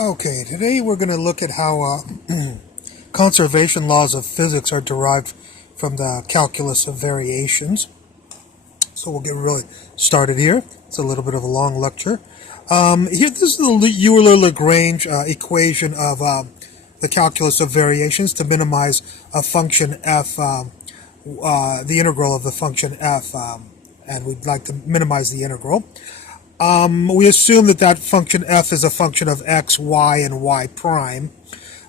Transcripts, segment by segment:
Okay, today we're going to look at how conservation laws of physics are derived from the calculus of variations. So we'll get really started here. It's a little bit of a long lecture. This is the Euler-Lagrange equation of the calculus of variations to minimize a function f, the integral of the function f, and we'd like to minimize the integral. We assume that function f is a function of x, y, and y prime.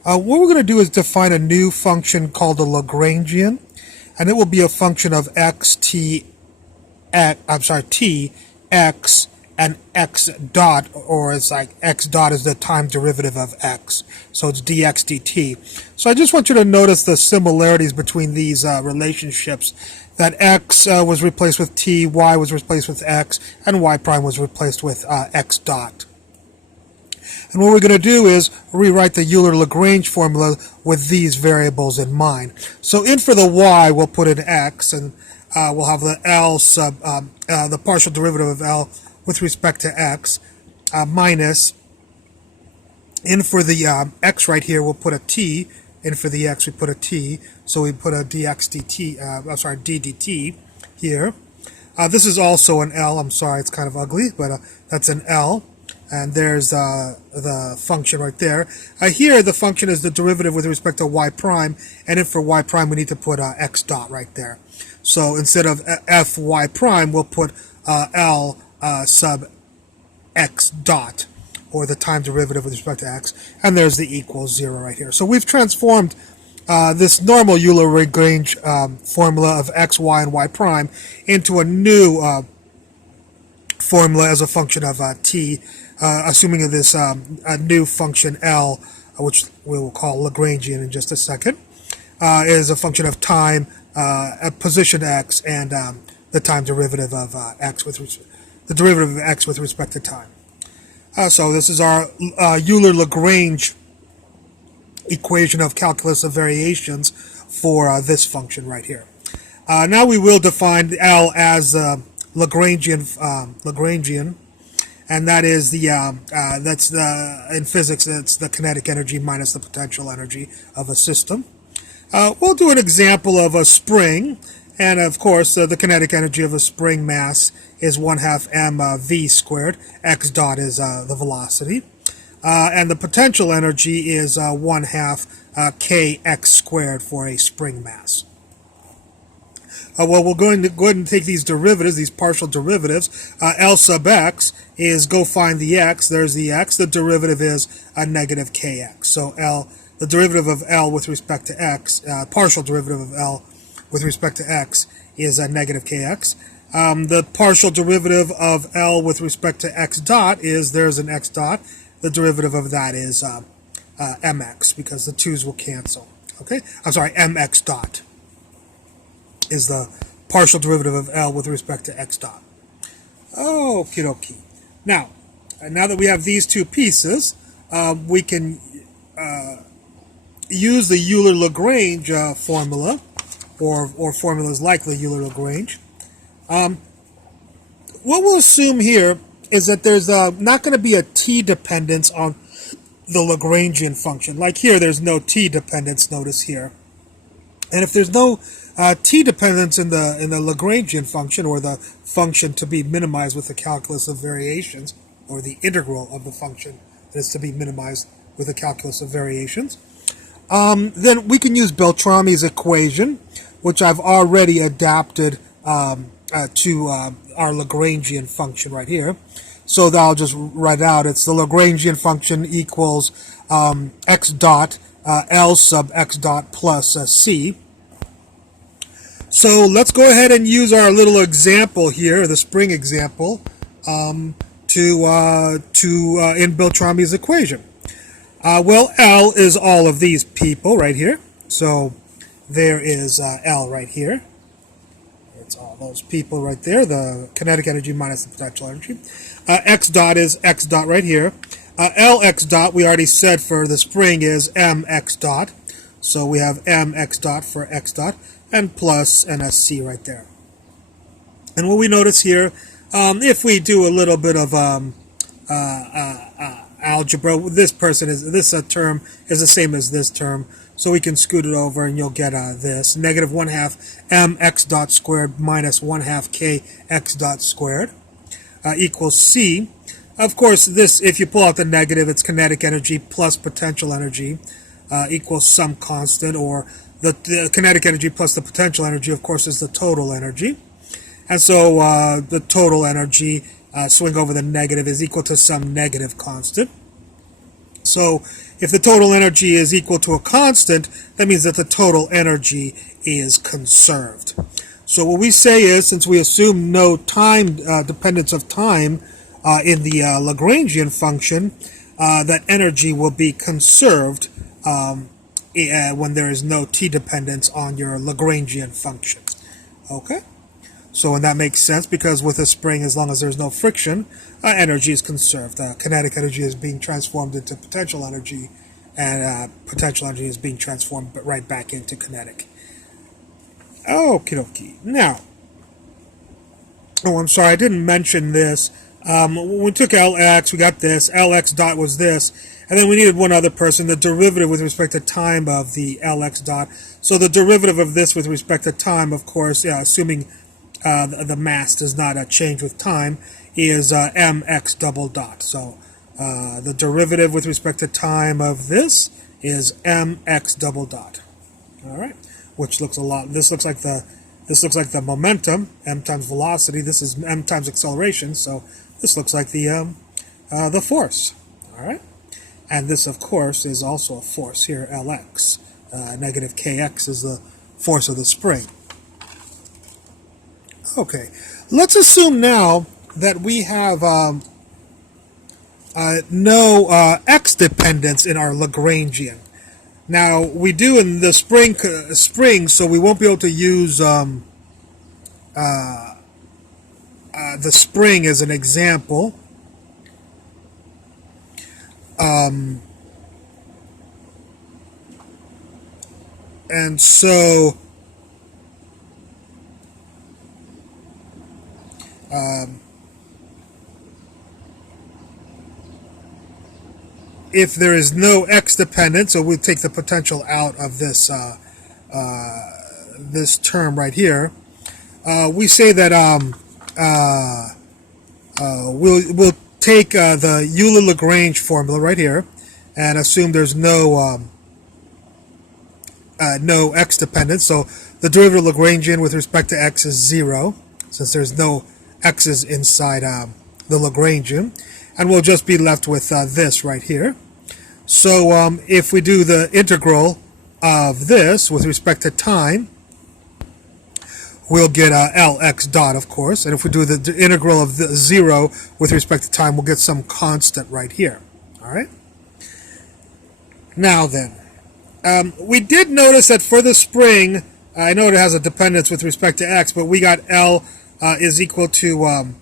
What we're going to do is define a new function called a Lagrangian, and it will be a function of t, x, and x dot, or it's like x dot is the time derivative of x, so it's dx dt. So I just want you to notice the similarities between these relationships, that x was replaced with t, y was replaced with x, and y prime was replaced with x dot. And what we're going to do is rewrite the Euler-Lagrange formula with these variables in mind. So in for the y, we'll put in x, and we'll have the L sub, the partial derivative of L with respect to x, minus, in for the x right here, we'll put a t, in for the x we put a t, so we put a dx dt, d dt here. This is also an L, I'm sorry, it's kind of ugly, but that's an L. And there's the function right there. Here, the function is the derivative with respect to y prime, and if for y prime, we need to put x dot right there. So instead of f y prime, we'll put L sub x dot, or the time derivative with respect to x, and there's the equals 0 right here. So we've transformed this normal Euler-Lagrange formula of x, y, and y prime into a new formula as a function of t, assuming this a new function L, which we will call Lagrangian in just a second, is a function of time, a position x, and the time derivative of x the derivative of x with respect to time. So this is our Euler-Lagrange equation of calculus of variations for this function right here. Now we will define L as Lagrangian, and that is in physics, it's the kinetic energy minus the potential energy of a system. We'll do an example of a spring, and of course the kinetic energy of a spring mass is 1/2 mv squared. X dot is the velocity, and the potential energy is 1/2 kx squared for a spring mass. Well, we're going to go ahead and take these derivatives, these partial derivatives. L sub x is, go find the x, there's the x, the derivative is a negative kx. So the derivative of L with respect to x, partial derivative of L with respect to x is a negative kx. The partial derivative of L with respect to x dot is, there's an x dot, the derivative of that is mx, because the 2's will cancel. Okay, I'm sorry, mx dot is the partial derivative of L with respect to x dot. Okie dokie. Now that we have these two pieces, we can use the Euler-Lagrange formula, or formulas like the Euler-Lagrange. What we'll assume here is that there's not going to be a t dependence on the Lagrangian function. Like here, there's no t dependence, notice here. And if there's no t dependence in the Lagrangian function, or the function to be minimized with the calculus of variations, or the integral of the function that is to be minimized with the calculus of variations, then we can use Beltrami's equation, which I've already adapted to our Lagrangian function right here. So that I'll just write out. It's the Lagrangian function equals x dot L sub x dot plus c. So let's go ahead and use our little example here, the spring example, in Beltrami's equation. Well, L is all of these people right here. So there is L right here. It's all those people right there, the kinetic energy minus the potential energy. X dot is x dot right here. Lx dot, we already said for the spring, is mx dot. So we have mx dot for x dot, and plus and a c right there. And what we notice here, if we do a little bit of algebra, this term is the same as this term, so we can scoot it over and you'll get this. Negative 1/2 mx dot squared minus 1/2 kx dot squared equals C. Of course, this, if you pull out the negative, it's kinetic energy plus potential energy equals some constant, or the kinetic energy plus the potential energy, of course, is the total energy. And so the total energy, swing over the negative, is equal to some negative constant. So if the total energy is equal to a constant, that means that the total energy is conserved. So what we say is, since we assume no time dependence of time in the Lagrangian function, that energy will be conserved when there is no t dependence on your Lagrangian function. Okay? So, and that makes sense because with a spring, as long as there's no friction, energy is conserved. Kinetic energy is being transformed into potential energy, and potential energy is being transformed right back into kinetic. Okie dokie. Now, I'm sorry, I didn't mention this. When we took Lx, we got this. Lx dot was this. And then we needed one other person, the derivative with respect to time of the Lx dot. So the derivative of this with respect to time, of course, assuming the mass does not change with time, is mx double dot. So the derivative with respect to time of this is mx double dot. All right, which looks a lot. This looks like the momentum, m times velocity. This is m times acceleration. So this looks like the force. All right, and this, of course, is also a force here. Lx, negative kx, is the force of the spring. Okay, let's assume now that we have no x dependence in our Lagrangian. Now, we do in the spring, so we won't be able to use the spring as an example. And so if there is no x dependence, so we'll take the potential out of this this term right here. We say that we'll take the Euler Lagrange formula right here and assume there's no no x dependence. So the derivative of Lagrangian with respect to x is 0, since there's no x's inside the Lagrangian, and we'll just be left with this right here. So if we do the integral of this with respect to time, we'll get Lx dot, of course, and if we do the integral of the 0 with respect to time, we'll get some constant right here. All right. Now then, we did notice that for the spring, I know it has a dependence with respect to x, but we got L is equal to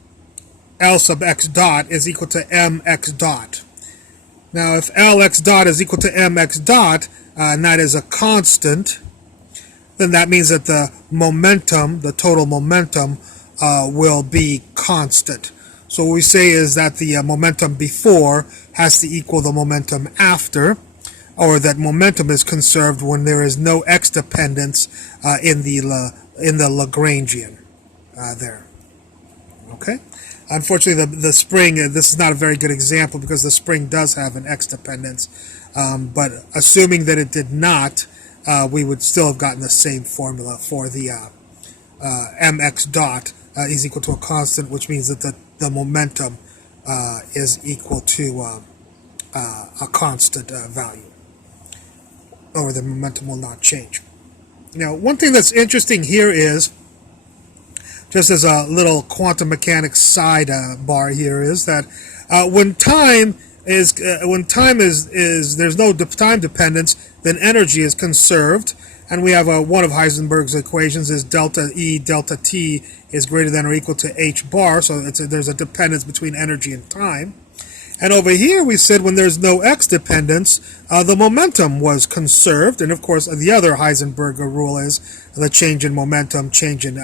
L sub x dot is equal to mx dot. Now, if Lx dot is equal to mx dot, and that is a constant, then that means that the momentum, the total momentum, will be constant. So what we say is that the momentum before has to equal the momentum after, or that momentum is conserved when there is no x dependence in the Lagrangian there. Okay. Unfortunately, the spring, this is not a very good example because the spring does have an x dependence. But assuming that it did not, we would still have gotten the same formula for the mx dot is equal to a constant, which means that the momentum is equal to a constant value, or the momentum will not change. Now, one thing that's interesting here is, just as a little quantum mechanics side bar here, is that when time is there's no time dependence, then energy is conserved, and we have one of Heisenberg's equations is delta E delta T is greater than or equal to h bar, so there's a dependence between energy and time. And over here we said when there's no x dependence, the momentum was conserved. And of course the other Heisenberg rule is the change in momentum, change in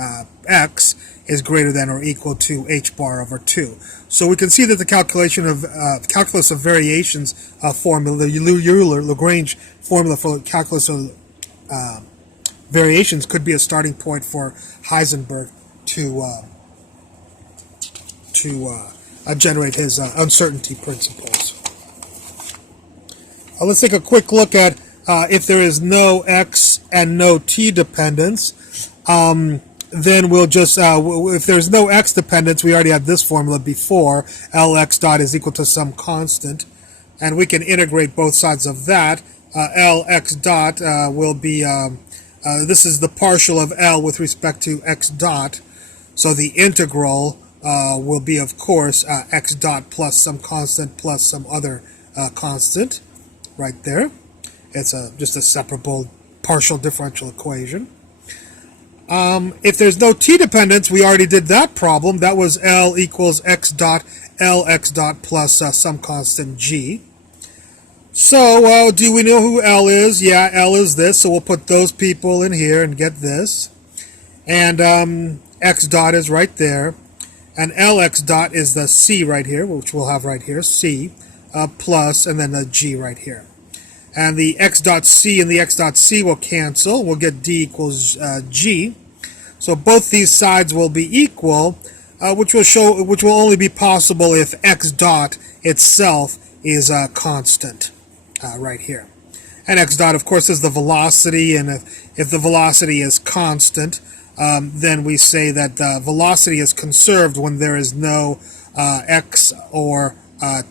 x, is greater than or equal to h bar over 2. So we can see that the calculation of calculus of variations formula, the Euler Lagrange formula for calculus of variations, could be a starting point for Heisenberg to generate his uncertainty principles. Let's take a quick look at if there is no x and no t dependence. Then we'll just, if there's no x dependence, we already had this formula before, Lx dot is equal to some constant, and we can integrate both sides of that. Lx dot will be, this is the partial of L with respect to x dot, so the integral will be, of course, x dot plus some constant plus some other constant, right there. It's just a separable partial differential equation. If there's no t dependence, we already did that problem. That was L equals x dot Lx dot plus some constant g. So do we know who L is? Yeah, L is this, so we'll put those people in here and get this. And x dot is right there. And Lx dot is the c right here, which we'll have right here, c, plus, and then the g right here. And the x dot c and the x dot c will cancel. We'll get d equals g. So both these sides will be equal, which will only be possible if x dot itself is a constant right here. And x dot, of course, is the velocity, and if the velocity is constant, then we say that the velocity is conserved when there is no x or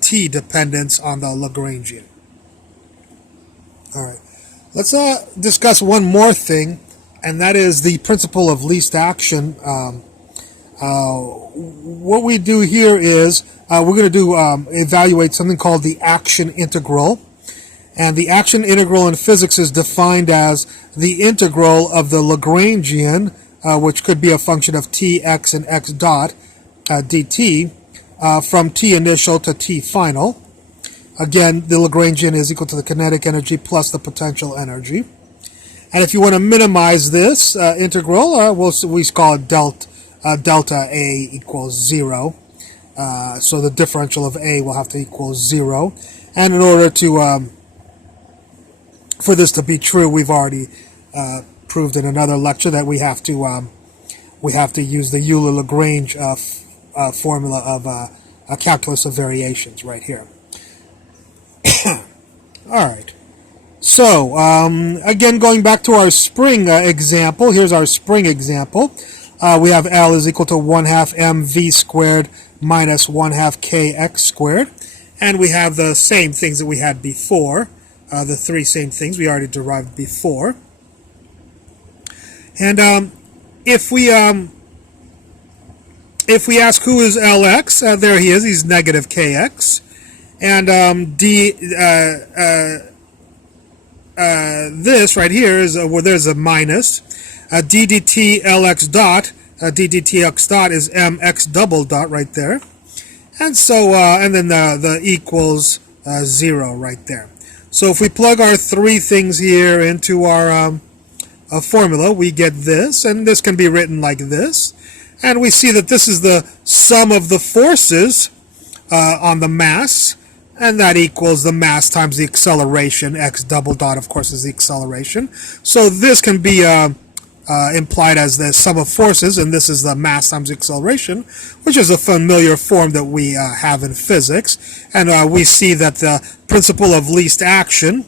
t dependence on the Lagrangian. All right, let's discuss one more thing, and that is the principle of least action. What we do here is we're going to evaluate something called the action integral. And the action integral in physics is defined as the integral of the Lagrangian, which could be a function of t, x, and x dot, dt, from t initial to t final. Again, the Lagrangian is equal to the kinetic energy plus the potential energy. And if you want to minimize this integral, we call it delta A equals 0. So the differential of A will have to equal 0. And in order to for this to be true, we've already proved in another lecture that we have to use the Euler Lagrange formula of a calculus of variations right here. All right. So again, going back to our spring example, here's our spring example. We have L is equal to 1/2 mv squared minus 1/2 kx squared, and we have the same things that we had before. The three same things we already derived before. And if we ask who is Lx, there he is. He's negative kx, and this right here is where there's a minus. d dt Lx dot, d dt x dot is mx double dot right there, and so and then the equals 0 right there. So if we plug our three things here into our formula, we get this, and this can be written like this. And we see that this is the sum of the forces on the mass, and that equals the mass times the acceleration. X double dot, of course, is the acceleration. So this can be implied as the sum of forces, and this is the mass times the acceleration, which is a familiar form that we have in physics. And we see that the principle of least action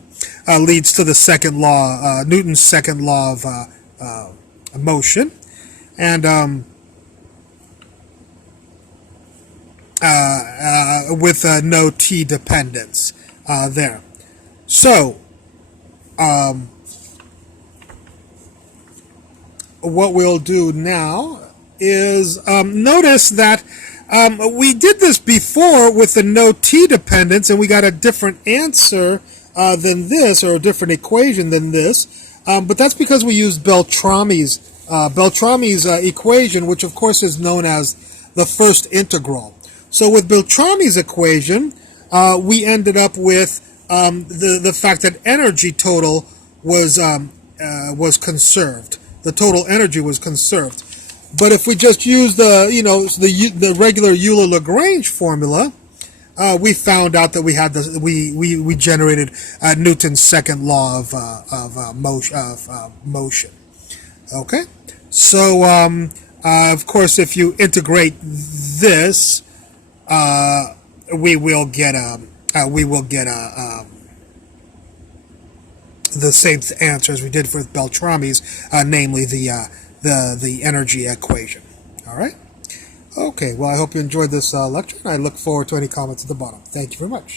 leads to the second law, Newton's second law of motion. And with no t dependence there. So what we'll do now is notice that we did this before with the no t dependence, and we got a different answer than this, or a different equation than this, but that's because we used Beltrami's equation, which of course is known as the first integral. So with Beltrami's equation, we ended up with the fact that energy total was conserved. The total energy was conserved. But if we just use the regular Euler Lagrange formula, we found out that we generated Newton's second law of motion. Okay, so of course, if you integrate this, we will get the same answer as we did for Beltrami's, namely the energy equation. All right. Okay. Well, I hope you enjoyed this lecture, and I look forward to any comments at the bottom. Thank you very much.